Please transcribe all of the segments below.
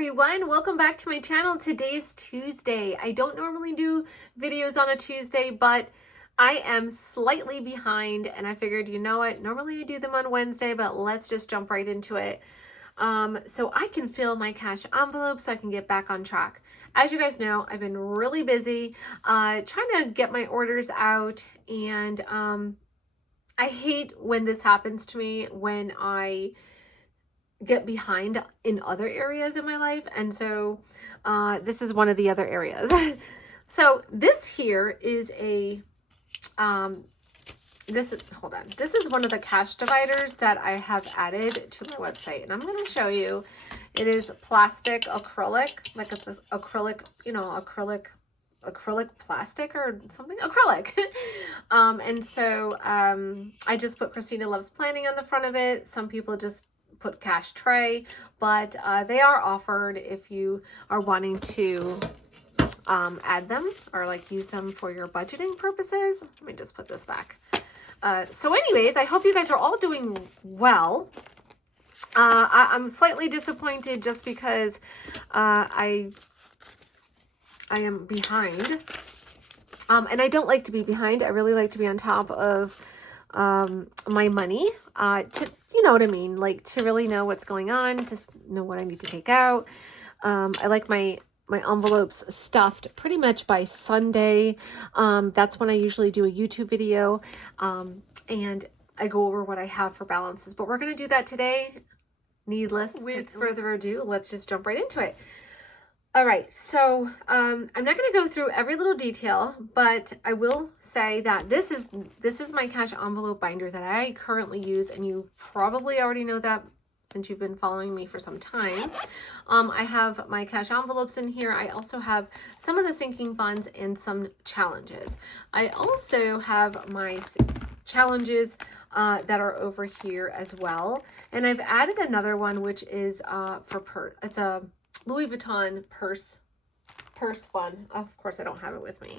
everyone, welcome back to my channel. Today's Tuesday. I don't normally do videos on a Tuesday, but I am slightly behind and I figured, you know what, normally I do them on Wednesday, but let's just jump right into it. So I can fill my cash envelope so I can get back on track. As you guys know, I've been really busy trying to get my orders out, and I hate when this happens to me, when I get behind in other areas in my life. And so this is one of the other areas. So this here is a this is one of the cash dividers that I have added to my website, and I'm going to show you. It is plastic acrylic, like it's acrylic, you know, acrylic plastic or something, acrylic. And so I just put Christina Loves Planning on the front of it. Some people just put cash tray, but they are offered if you are wanting to add them or like use them for your budgeting purposes. Let me just put this back. So anyways, I hope you guys are all doing well. I'm slightly disappointed just because I am behind. And I don't like to be behind. I really like to be on top of my money, you know what I mean? Like to really know what's going on, to know what I need to take out. I like my envelopes stuffed pretty much by Sunday. That's when I usually do a YouTube video, and I go over what I have for balances. But we're going to do that today. With further ado, let's just jump right into it. All right, so I'm not going to go through every little detail, but I will say that this is my cash envelope binder that I currently use, and you probably already know that since you've been following me for some time. I have my cash envelopes in here. I also have some of the sinking funds and some challenges. I also have my challenges that are over here as well, and I've added another one, which is it's a Louis Vuitton purse fun. Of course, I don't have it with me.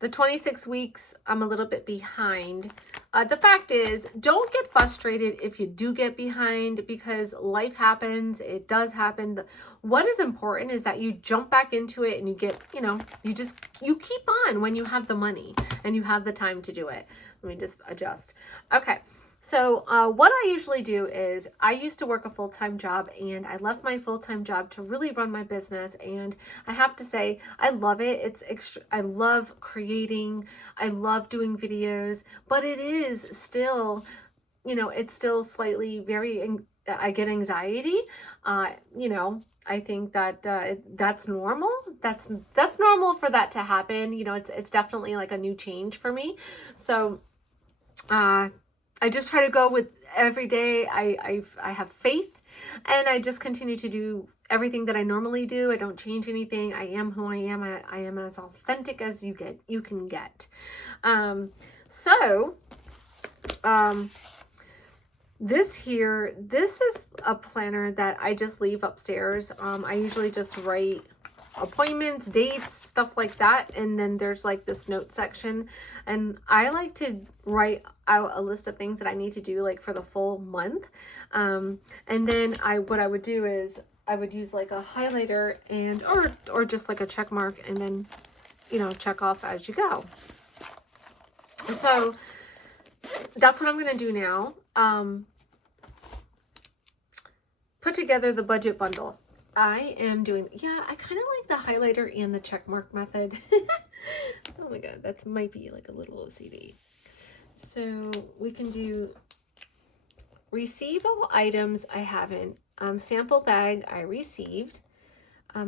The 26 weeks, I'm a little bit behind. The fact is, don't get frustrated if you do get behind, because life happens. It does happen. What is important is that you jump back into it and you get, you know, you keep on when you have the money and you have the time to do it. Let me just adjust. Okay. So what I usually do is, I used to work a full-time job, and I left my full-time job to really run my business. And I have to say, I love it. I love creating. I love doing videos, but it is still, you know, it's still slightly I get anxiety. You know, I think that that's normal. That's normal for that to happen. You know, it's definitely like a new change for me. So, I just try to go with every day. I have faith, and I just continue to do everything that I normally do. I don't change anything. I am who I am. I am as authentic as you can get. This is a planner that I just leave upstairs. I usually just write appointments, dates, stuff like that, and then there's like this note section, and I like to write out a list of things that I need to do like for the full month, and then what I would do is I would use like a highlighter and or just like a check mark, and then, you know, check off as you go. So that's what I'm gonna do now. Put together the budget bundle. I am doing, yeah, I kind of like the highlighter and the check mark method. Oh my God, that might be like a little OCD. So we can do receive all items I haven't. Sample bag I received.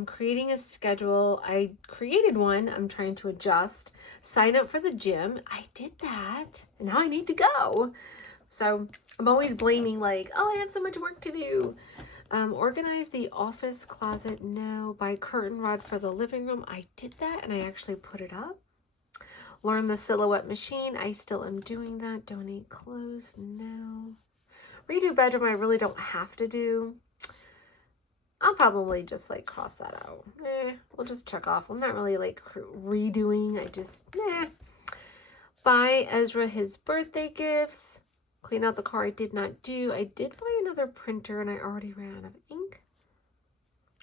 Creating a schedule. I created one. I'm trying to adjust. Sign up for the gym. I did that. And now I need to go. So I'm always blaming like, oh, I have so much work to do. Organize the office closet. No. Buy curtain rod for the living room. I did that, and I actually put it up. Learn the silhouette machine. I still am doing that. Donate clothes. No. Redo bedroom. I really don't have to do. I'll probably just like cross that out. We'll just check off. I'm not really like redoing. I just, Buy Ezra his birthday gifts. Clean out the car. I did not do. I did buy another printer, and I already ran out of ink.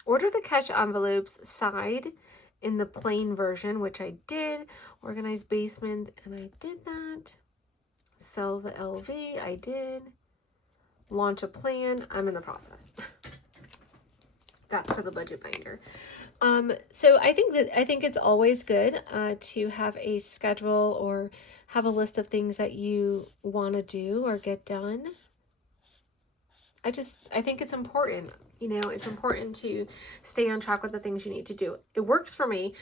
Order the cash envelopes side in the plain version, which I did. Organize basement, and I did that. Sell the LV, I did. Launch a plan, I'm in the process. That's for the budget binder. So I think it's always good to have a schedule or have a list of things that you want to do or get done. I think it's important. You know, it's important to stay on track with the things you need to do. It works for me.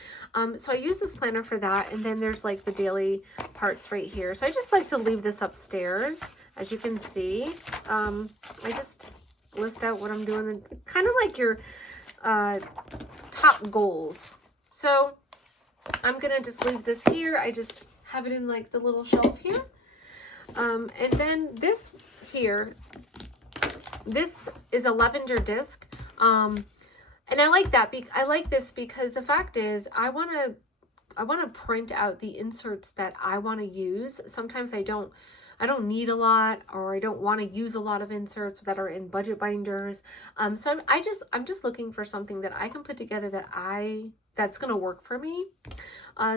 So I use this planner for that. And then there's like the daily parts right here. So I just like to leave this upstairs. As you can see, I just list out what I'm doing. Kind of like your top goals. So I'm going to just leave this here. I just have it in like the little shelf here. And then this here, this is a lavender disc. And I like that. I like this because the fact is I want to print out the inserts that I want to use. Sometimes I don't need a lot, or I don't want to use a lot of inserts that are in budget binders. So I'm just looking for something that I can put together that's going to work for me.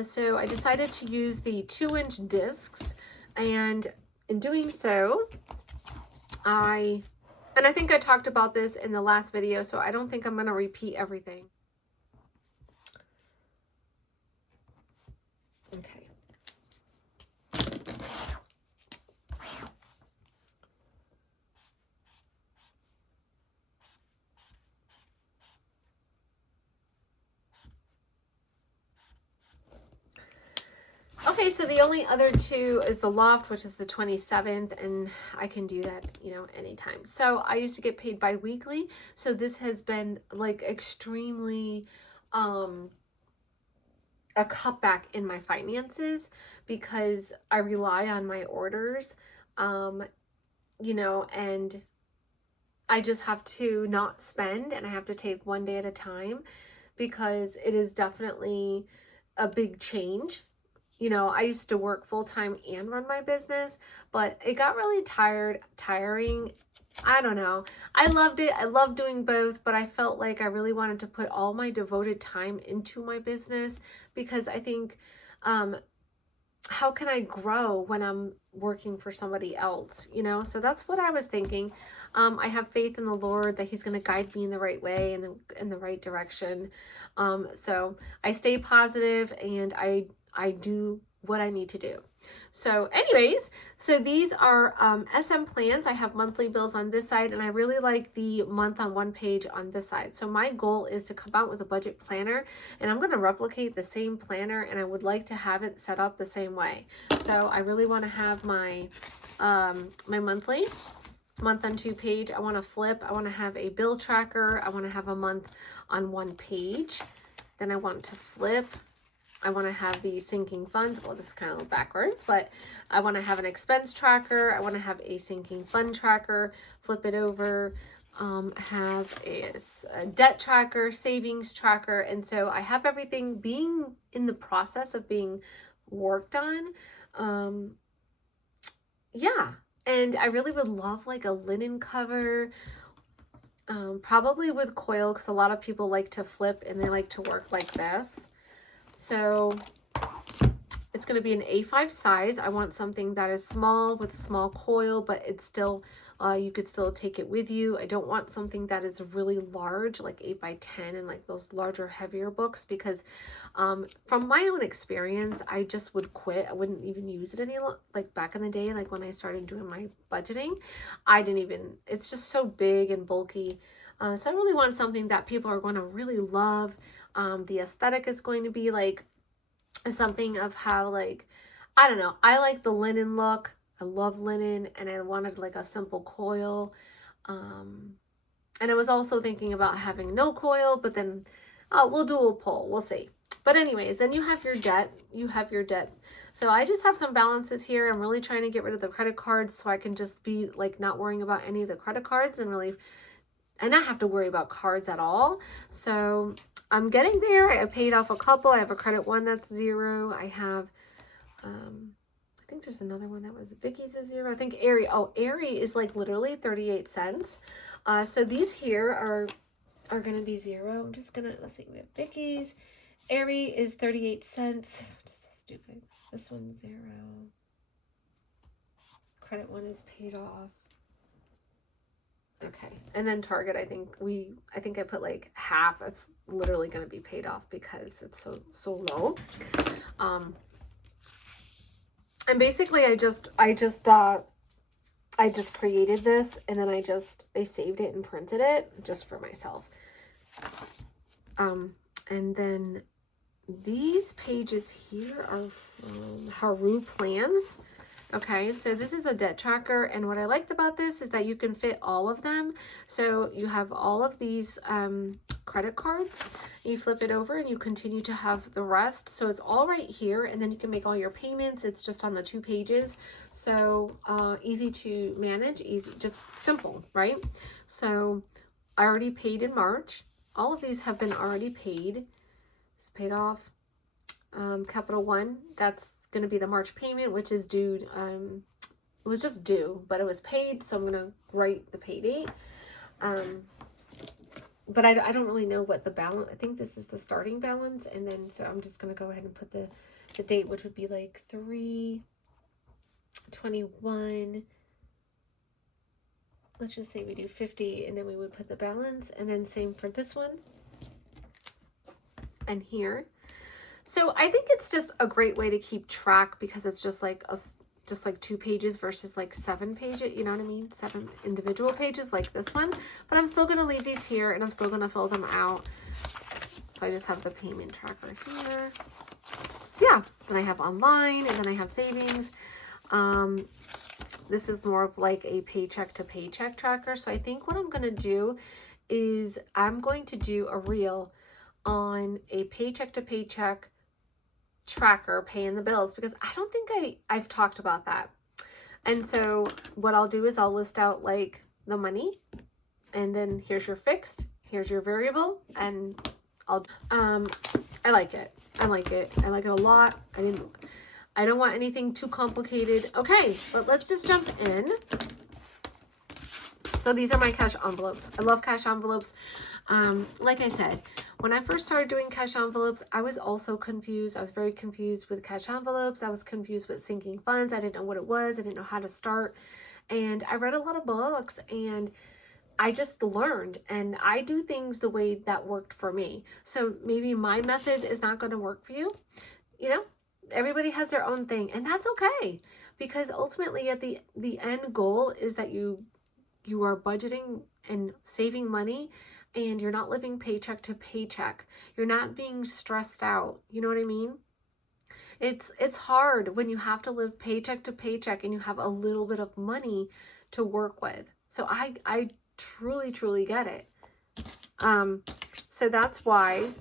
So I decided to use the 2-inch discs, and in doing so, I think I talked about this in the last video, so I don't think I'm going to repeat everything. Okay. Okay, so the only other two is the loft, which is the 27th, and I can do that, you know, anytime. So I used to get paid bi-weekly, so this has been like extremely a cutback in my finances because I rely on my orders, you know, and I just have to not spend, and I have to take one day at a time because it is definitely a big change. You know, I used to work full-time and run my business, but it got really tiring. I don't know. I loved it. I loved doing both, but I felt like I really wanted to put all my devoted time into my business because I think, how can I grow when I'm working for somebody else, you know? So that's what I was thinking. I have faith in the Lord that he's going to guide me in the right way and in the right direction. So I stay positive, and I do what I need to do. So anyways, so these are SM plans. I have monthly bills on this side, and I really like the month on one page on this side. So my goal is to come out with a budget planner, and I'm going to replicate the same planner, and I would like to have it set up the same way. So I really want to have my my month on 2 page. I want to flip. I want to have a bill tracker. I want to have a month on 1 page. Then I want to flip. I want to have the sinking funds. Well, this is kind of backwards, but I want to have an expense tracker. I want to have a sinking fund tracker, flip it over, have a debt tracker, savings tracker. And so I have everything being in the process of being worked on. Yeah. And I really would love like a linen cover, probably with coil, because a lot of people like to flip and they like to work like this. So it's going to be an A5 size. I want something that is small with a small coil, but it's still, you could still take it with you. I don't want something that is really large, like 8x10 and like those larger, heavier books, because from my own experience, I just would quit. I wouldn't even use it like back in the day, like when I started doing my budgeting, it's just so big and bulky. So I really want something that people are going to really love. The aesthetic is going to be like something of how, like, I don't know, I like the linen look. I love linen, and I wanted like a simple coil. And I was also thinking about having no coil, but then we'll dual pull. We'll see. But anyways, then you have your debt. So I just have some balances here. I'm really trying to get rid of the credit cards so I can just be like not worrying about any of the credit cards and not have to worry about cards at all. So I'm getting there. I paid off a couple. I have a credit one that's 0. I have, I think there's another one that was, Vicky's a 0. I think Aerie. Oh, Aerie is like literally 38 cents. So these here are are going to be 0. I'm just going to, let's see, we have Vicky's. Aerie is 38 cents. Just so stupid. This one's 0. Credit one is paid off. Okay. And then Target, I think I put like half. It's literally going to be paid off because it's so low. And basically I just created this, and then I saved it and printed it just for myself. And then these pages here are from Haru Plans. Okay, so this is a debt tracker, and what I liked about this is that you can fit all of them. So you have all of these credit cards, you flip it over and you continue to have the rest. So it's all right here, and then you can make all your payments. It's just on the 2 pages. So easy to manage, easy, just simple, right? So I already paid in March. All of these have been already paid. It's paid off. Capital One, that's going to be the March payment, which is due. It was just due, but it was paid, so I'm going to write the pay date. But I don't really know what the balance, I think this is the starting balance, and then so I'm just going to go ahead and put the date, which would be like 3/21. Let's just say we do 50, and then we would put the balance, and then same for this one and here. So I think it's just a great way to keep track, because it's just like 2 pages versus like 7 pages, you know what I mean? 7 individual pages like this one. But I'm still going to leave these here, and I'm still going to fill them out. So I just have the payment tracker here. So yeah, then I have online, and then I have savings. This is more of like a paycheck to paycheck tracker. So I think what I'm going to do is I'm going to do a reel on a paycheck to paycheck tracker, paying the bills, because I don't think I've talked about that. And so what I'll do is I'll list out like the money, and then here's your fixed, here's your variable, and I like it. I like it a lot. I don't want anything too complicated. Okay, but let's just jump in. So these are my cash envelopes. I love cash envelopes. Like I said, when I first started doing cash envelopes, I was also confused. I was very confused with cash envelopes. I was confused with sinking funds. I didn't know what it was. I didn't know how to start. And I read a lot of books, and I just learned, and I do things the way that worked for me. So maybe my method is not going to work for you. You know, everybody has their own thing, and that's okay, because ultimately at the end goal is that you are budgeting and saving money, and you're not living paycheck to paycheck. You're not being stressed out. You know what I mean? It's hard when you have to live paycheck to paycheck and you have a little bit of money to work with. So I truly get it. So that's why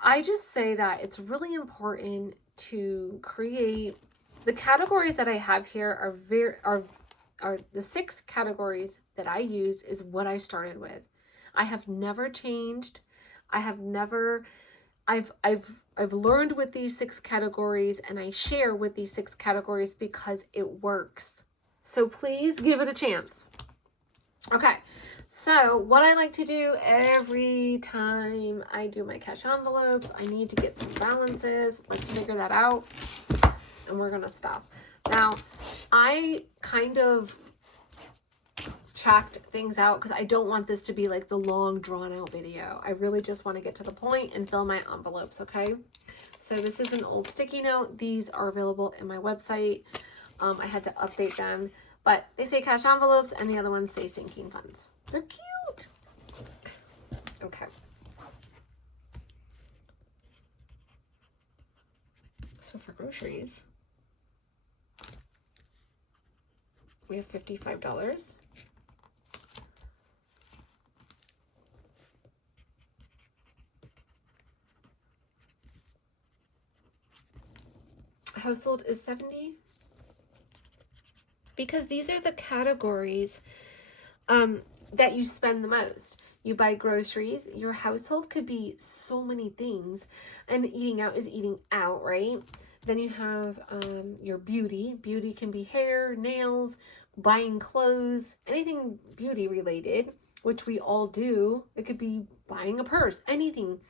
I just say that it's really important to create the categories that I have here are the 6 categories that I use is what I started with. I have never changed. I've learned with these 6 categories, and I share with these 6 categories because it works. So please give it a chance. Okay. So what I like to do every time I do my cash envelopes, I need to get some balances. Let's figure that out. And we're going to stop. Now, I kind of chalked things out because I don't want this to be like the long drawn out video. I really just want to get to the point and fill my envelopes, okay? So this is an old sticky note. These are available in my website. I had to update them, but they say cash envelopes and the other ones say sinking funds. They're cute. Okay. So for groceries, we have $55. Household is $70. Because these are the categories that you spend the most. You buy groceries. Your household could be so many things. And eating out is eating out, right? Then you have your beauty. Beauty can be hair, nails, buying clothes, anything beauty related. which we all do. It could be buying a purse, anything.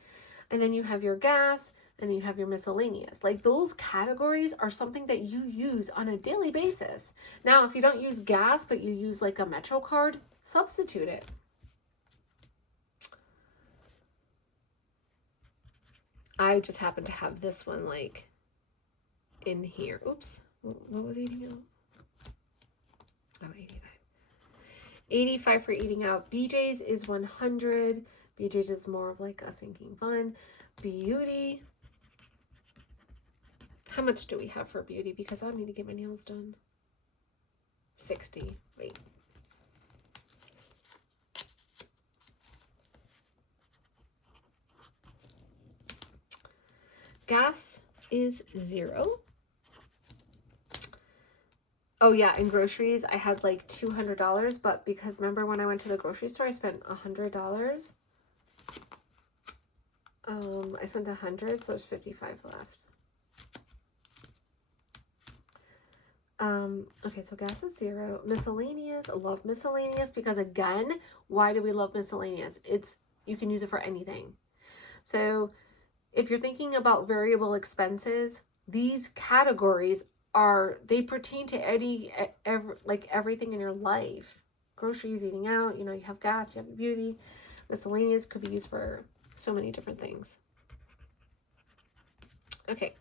And then you have your gas, and then you have your miscellaneous. Like, those categories are something that you use on a daily basis. Now, if you don't use gas, but you use like a Metro card, substitute it. I just happen to have this one like in here. Oops. What was eating out? Oh, 85. 85 for eating out. BJ's is 100. BJ's is more of like a sinking fund. Beauty. How much do we have for beauty? Because I need to get my nails done. 60. Wait. Gas is 0. Oh yeah, in groceries, I had like $200, but because remember when I went to the grocery store, I spent $100. I spent 100, so there's 55 left. Okay, so gas is 0. Miscellaneous, I love miscellaneous because again, why do we love miscellaneous? You can use it for anything. So if you're thinking about variable expenses, these categories they pertain to everything in your life. Groceries, eating out, you have gas, you have beauty. Miscellaneous could be used for so many different things. Okay,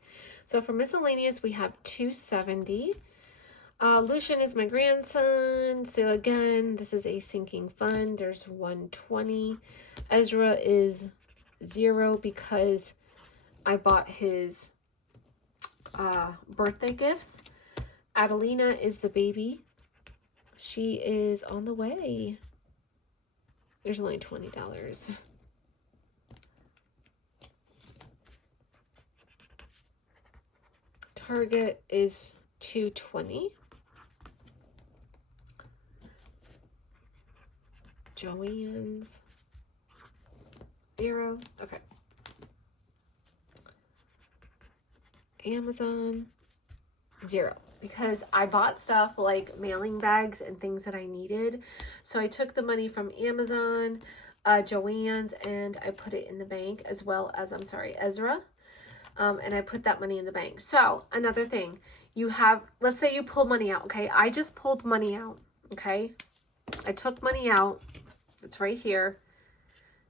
so for miscellaneous, we have 270. Lucian is my grandson. So again, this is a sinking fund. There's 120. Ezra is 0 because I bought his birthday gifts. Adelina is the baby. She is on the way. There's only $20. Target is 220. Joann's 0. Okay. Amazon 0 because I bought stuff like mailing bags and things that I needed. So I took the money from Amazon, Joann's, and I put it in the bank, as well as, Ezra. And I put that money in the bank. So another thing, let's say you pull money out. Okay. I just pulled money out. Okay. I took money out. It's right here.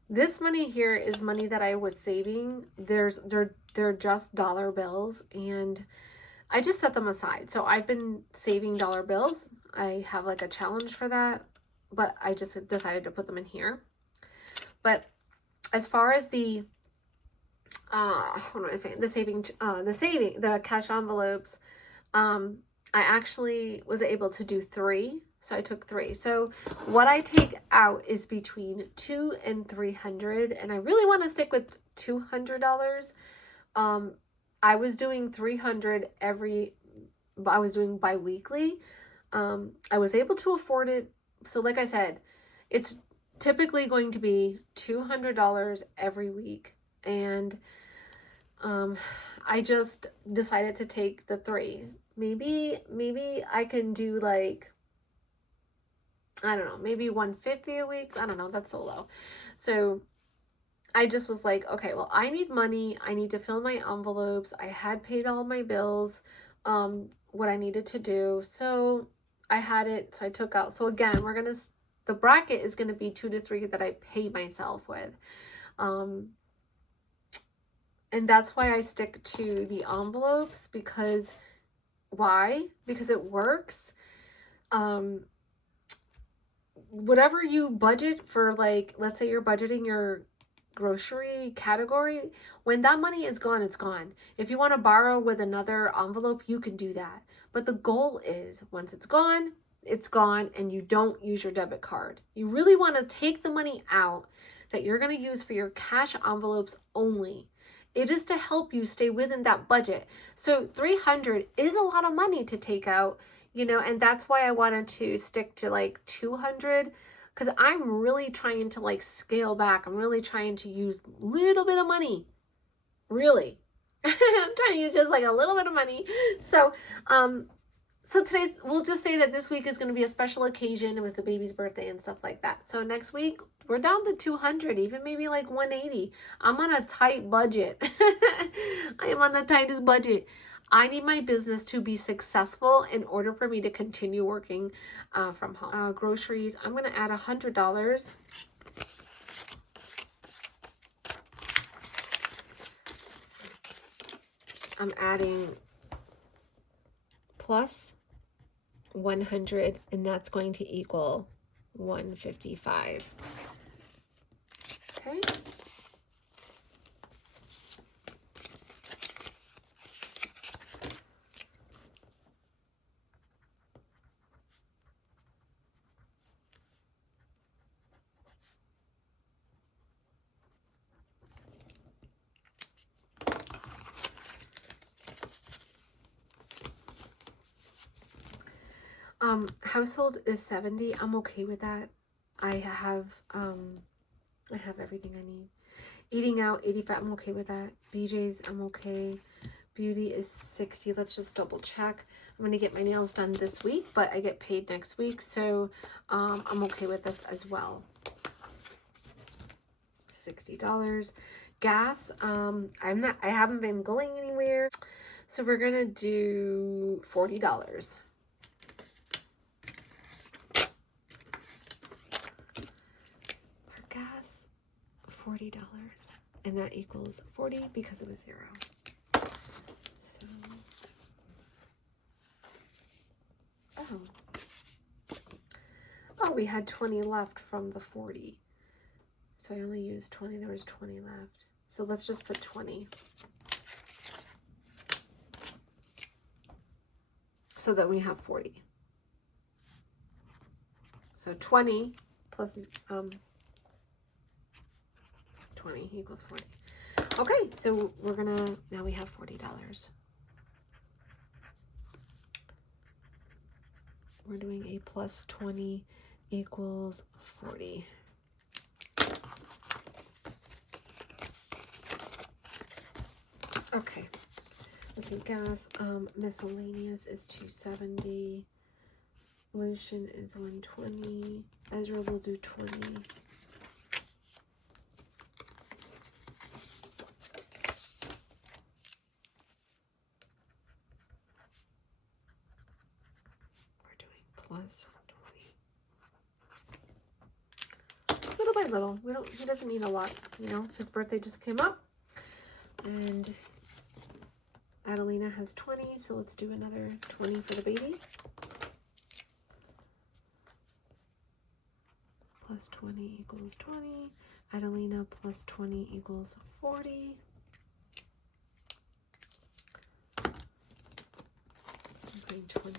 This money here is money that I was saving. They're just dollar bills, and I just set them aside. So I've been saving dollar bills. I have like a challenge for that, but I just decided to put them in here. But as far as the what am I saying? The cash envelopes, I actually was able to do 3. So I took 3. So what I take out is between $200 and $300, and I really want to stick with $200. I was doing $300 I was doing bi-weekly. I was able to afford it. So like I said, it's typically going to be $200 every week. And I just decided to take the 3. Maybe I can do like, I don't know, maybe $150 a week. I don't know. That's so low. So I just was like, okay, well, I need money. I need to fill my envelopes. I had paid all my bills, what I needed to do. So I had it. So I took out. So again, the bracket is going to be 2 to 3 that I pay myself with. And that's why I stick to the envelopes, because why? Because it works. Whatever you budget for, like, let's say you're budgeting your grocery category, when that money is gone, it's gone. If you want to borrow with another envelope, you can do that. But the goal is, once it's gone, and you don't use your debit card. You really want to take the money out that you're going to use for your cash envelopes only. It is to help you stay within that budget. So $300 is a lot of money to take out, and that's why I wanted to stick to like $200, because I'm really trying to like scale back. I'm really trying to use a little bit of money. Really. I'm trying to use just like a little bit of money. So, So we'll just say that this week is going to be a special occasion. It was the baby's birthday and stuff like that. So next week, we're down to 200, even maybe like 180. I'm on a tight budget. I am on the tightest budget. I need my business to be successful in order for me to continue working from home. Groceries, I'm going to add $100. I'm adding plus 100, and that's going to equal 155. Okay. Household is 70. I'm okay with that. I have everything I need. Eating out, 85. I'm okay with that. BJ's, I'm okay. Beauty is 60. Let's just double check. I'm going to get my nails done this week, but I get paid next week, so I'm okay with this as well. $60. Gas, I haven't been going anywhere, so we're going to do $40. Gas, $40, and that equals 40 because it was 0. So, oh, we had 20 left from the 40. So I only used 20. There was 20 left. So let's just put 20. So that we have 40. So 20 plus 20 equals 40. Okay, so now we have $40. We're doing a plus 20 equals 40. Okay, let's see, gas, miscellaneous is 270. Lotion is 120. Ezra will do 20. Plus 20. Little by little. He doesn't need a lot, you know. His birthday just came up. And Adelina has 20, so let's do another 20 for the baby. Plus 20 equals 20. Adelina plus 20 equals 40. So I'm putting $20.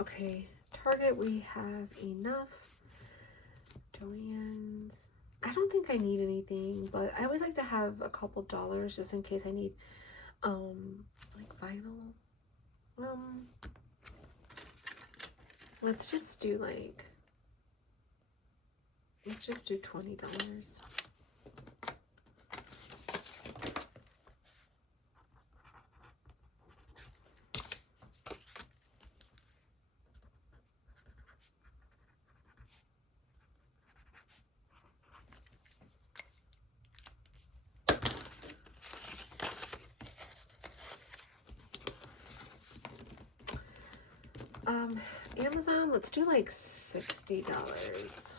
Okay, Target, we have enough. Joann's, I don't think I need anything, but I always like to have a couple dollars just in case I need, like vinyl. Let's just do $20. Amazon, let's do like $60.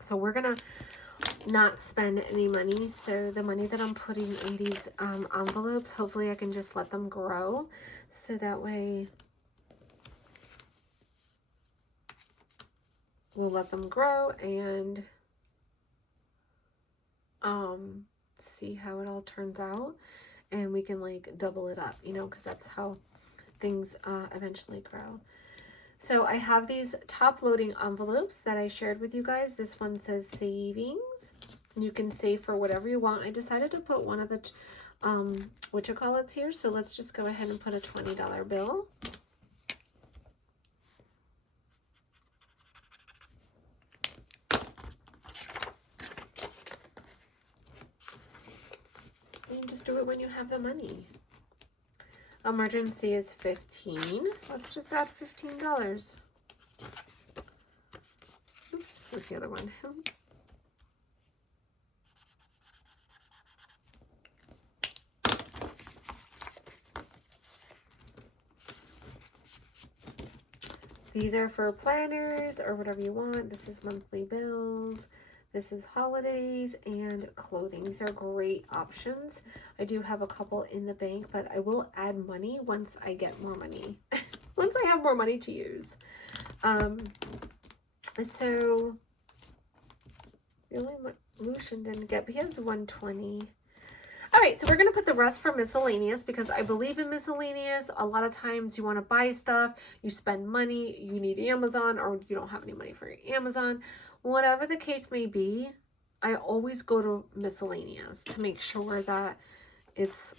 So we're gonna not spend any money. So the money that I'm putting in these envelopes, hopefully I can just let them grow. So that way we'll let them grow and see how it all turns out, and we can like double it up, you know, because that's how things eventually grow. So I have these top loading envelopes that I shared with you guys. This one says savings. You can save for whatever you want. I decided to put one of the whatchamacallits here. So let's just go ahead and put a $20 bill. You can just do it when you have the money. Emergency is 15. Let's just add $15. Oops, that's the other one. These are for planners or whatever you want. This is monthly bills. This is holidays and clothing. These are great options. I do have a couple in the bank, but I will add money once I get more money. Once I have more money to use. So the only one Lucian didn't get, but he has 120. All right, so we're going to put the rest for miscellaneous because I believe in miscellaneous. A lot of times you want to buy stuff, you spend money, you need Amazon, or you don't have any money for Amazon. Whatever the case may be, I always go to miscellaneous to make sure that it's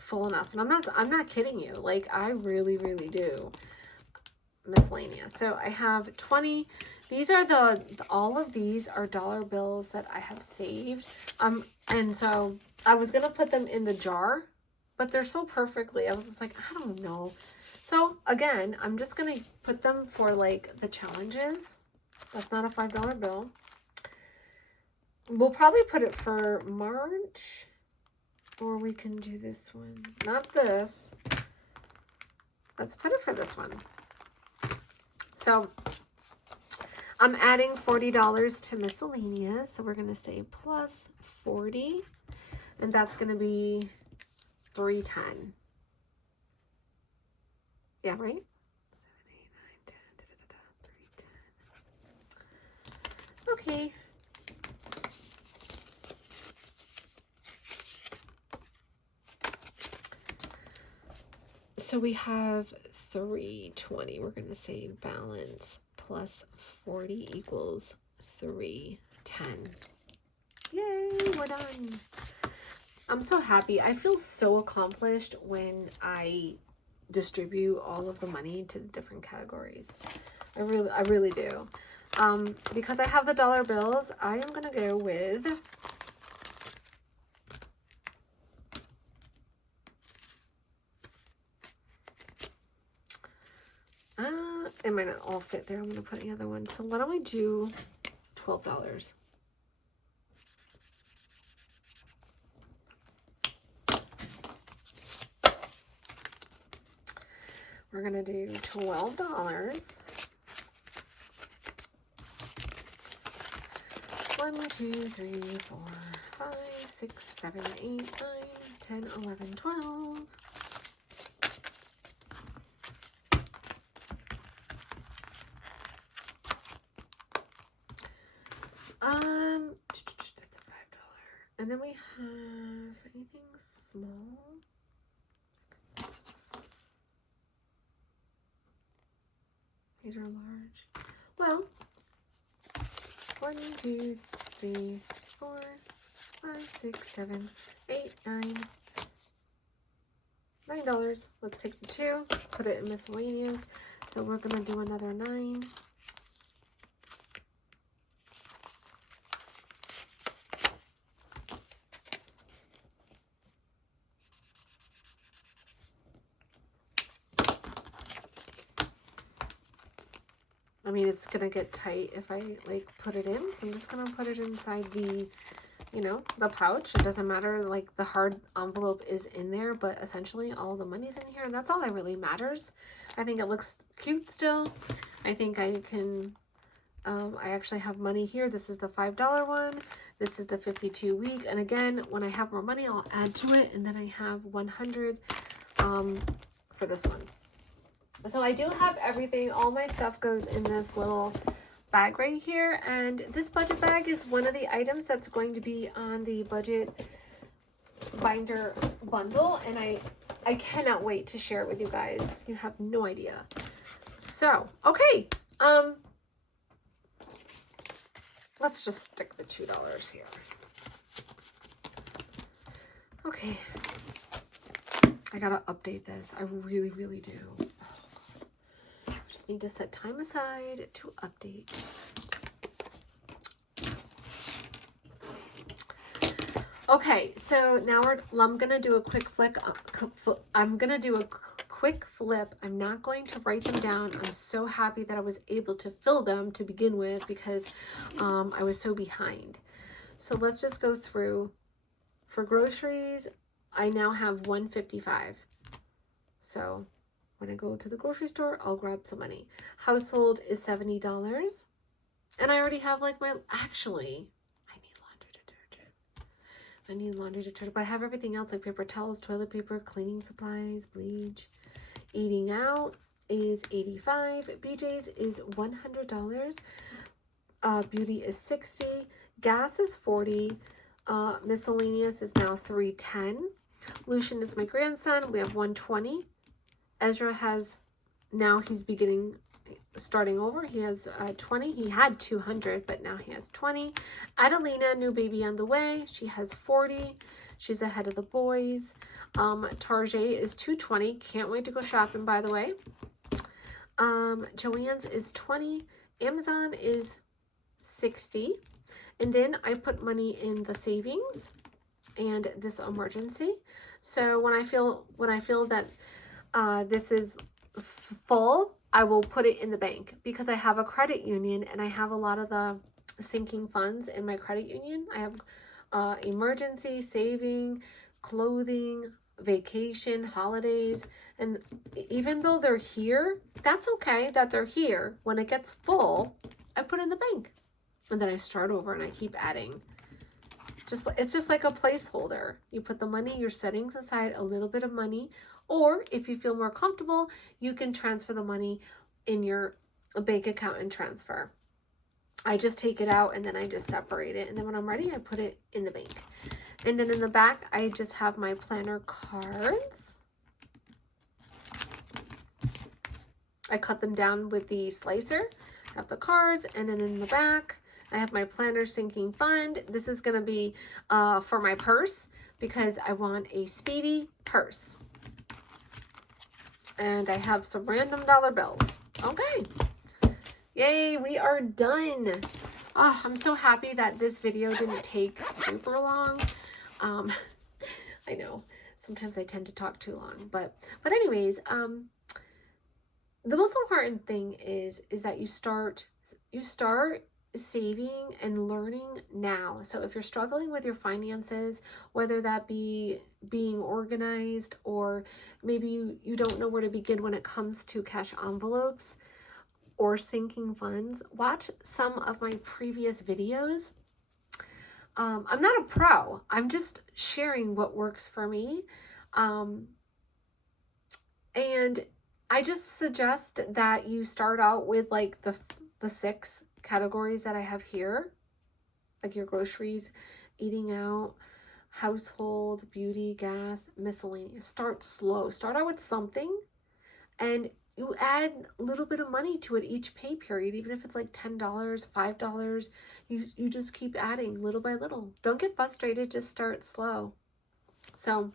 full enough. And I'm not kidding you. Like, I really, really do. Miscellaneous. So I have 20. These are all of these are dollar bills that I have saved. And so I was going to put them in the jar, but they're so perfectly. I was just like, I don't know. So again, I'm just going to put them for like the challenges. That's not a $5 bill. We'll probably put it for March, or we can do this one. Not this. Let's put it for this one. So I'm adding $40 to miscellaneous. So we're going to say plus 40, and that's going to be $310. Yeah, right? 7, 8, 9, 10, $310. Okay. So we have 320. We're going to say balance plus 40 equals 310. Yay, we're done. I'm so happy. I feel so accomplished when I distribute all of the money to the different categories. I really do. Because I have the dollar bills, I am going to go with it might not all fit there. I'm going to put the other one. So why don't we do $12? We're going to do $12. 1, 2, 3, 4, 5, 6, 7, 8, 9, 10, 11, 12. That's a $5. And then we have anything small? These are large. Well, 1, 2, 3, 4, 5, 6, 7, 8, 9. $9. Let's take the 2, put it in miscellaneous. So we're gonna do another 9. I mean, it's gonna get tight if I like put it in, so I'm just gonna put it inside the, you know, the pouch. It doesn't matter, like the hard envelope is in there, but essentially all the money's in here, and that's all that really matters. I think it looks cute still. I think I can, I actually have money here. This is the $5 one. This is the 52 week, and again, when I have more money, I'll add to it, and then I have 100 for this one. So I do have everything. All my stuff goes in this little bag right here, and this budget bag is one of the items that's going to be on the budget binder bundle, and I cannot wait to share it with you guys. You have no idea. So, okay, let's just stick the $2 here. Okay, I gotta update this. I really, really do. I just need to set time aside to update. Okay, so now I'm gonna do a quick flip. I'm gonna do a quick flip. I'm not going to write them down. I'm so happy that I was able to fill them to begin with because I was so behind. So let's just go through. For groceries, I now have $155. So when I go to the grocery store, I'll grab some money. Household is $70. And I already have like actually, I need laundry detergent, but I have everything else like paper towels, toilet paper, cleaning supplies, bleach. Eating out is $85. BJ's is $100. Beauty is $60. Gas is $40. Miscellaneous is now $310. Lucian is my grandson. We have $120. Ezra has, now he's starting over. He has $20. He had $200, but now he has $20. Adelina, new baby on the way. She has $40. She's ahead of the boys. Tarjay is $220. Can't wait to go shopping, by the way. Joann's is $20. Amazon is $60. And then I put money in the savings and this emergency. So when I feel that this is full, I will put it in the bank because I have a credit union and I have a lot of the sinking funds in my credit union. I have emergency, saving, clothing, vacation, holidays, and even though they're here, that's okay that they're here. When it gets full, I put in the bank. And then I start over and I keep adding. It's just like a placeholder. You put the money, you're setting aside a little bit of money, or if you feel more comfortable, you can transfer the money in your bank account and transfer. I just take it out and then I just separate it. And then when I'm ready, I put it in the bank. And then in the back, I just have my planner cards. I cut them down with the slicer. I have the cards, and then in the back, I have my planner sinking fund. This is going to be for my purse because I want a speedy purse. And I have some random dollar bills. Okay. Yay, we are done. Oh, I'm so happy that this video didn't take super long. I know sometimes I tend to talk too long, but anyways, the most important thing is that you start saving and learning now. So if you're struggling with your finances, whether that be being organized or maybe you don't know where to begin when it comes to cash envelopes or sinking funds, watch some of my previous videos. I'm not a pro. I'm just sharing what works for me. And I just suggest that you start out with like the 6 categories that I have here, like your groceries, eating out, household, beauty, gas, miscellaneous. Start slow. Start out with something and you add a little bit of money to it each pay period, even if it's like $10, $5. You just keep adding little by little. Don't get frustrated. Just start slow. So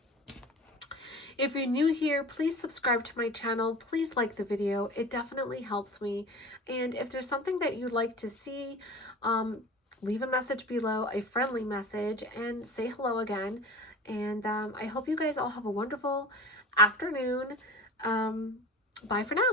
if you're new here, please subscribe to my channel. Please like the video. It definitely helps me. And if there's something that you'd like to see, leave a message below, a friendly message, and say hello again. And I hope you guys all have a wonderful afternoon. Bye for now.